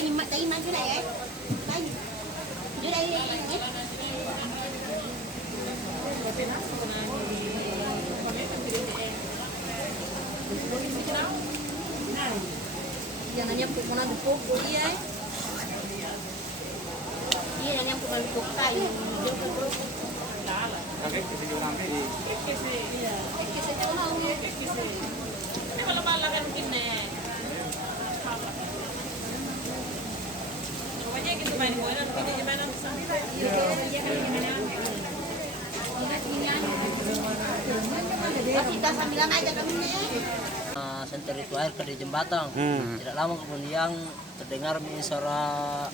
nyimak tadi maju lah ya. Maju. Jual ya. Jangan yang pukul dupuk iya. Iya yang pukul dupuk kayu. Oke, video nanti. Iya. Kita tahu ya. Ini kalau malah kan mungkin nih. Pokoknya gitu main bola nanti gimana? Kita sambilan aja kami nih. Senter itu air ke di jembatan. Tidak lama kemudian terdengar suara,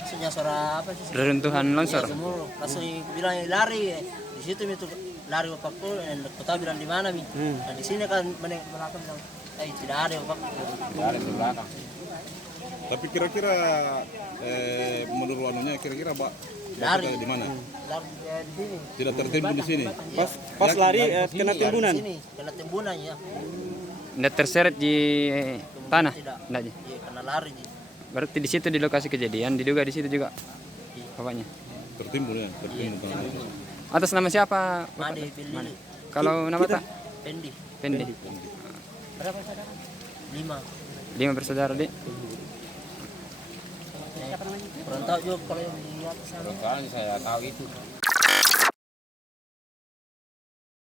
maksudnya suara apa sih? Reruntuhan longsor. Iya, gemuruh. Langsung bilang lari. Di situ itu lari bapakku, dan kota bilang di mana mi? Nah di sini kan belakang bilang, tidak ada bapakku. Tidak ada di belakang. Tapi kira-kira menurut anunya kira-kira Pak Lari di mana? Lari di sini. Tidak tertimbun di sini. Pas lari kena timbunan. Di sini kena timbunan ya. Nggak terseret di tanah. Tidak. Nggak, Ji. Iya, kena lari. Ji. Berarti di situ di lokasi kejadian diduga di situ juga bapaknya. Tertimbun ya, tertimbun tanah. Atas nama siapa? Made Billy. Kalau nama tak? Pendi. Pendi. Berapa saudara? 5. 5 bersaudara, Dik. Kurang tahu juga kalau yang di atas sana. Kalau saya tahu itu.